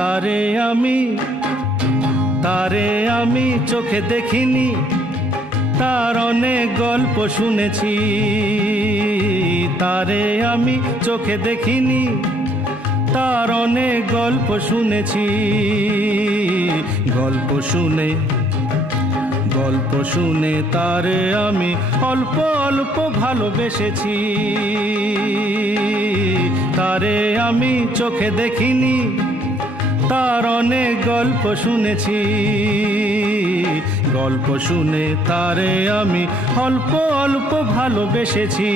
তারে আমি চোখে দেখিনি, তার অনেক গল্প শুনেছি। তারে আমি চোখে দেখিনি, তার অনেক গল্প শুনেছি। গল্প শুনে তারে আমি অল্প অল্প ভালোবেসেছি। তারে আমি চোখে দেখিনি, তার অনেক গল্প শুনেছি। গল্প শুনে তারে আমি অল্প অল্প ভালোবেসেছি।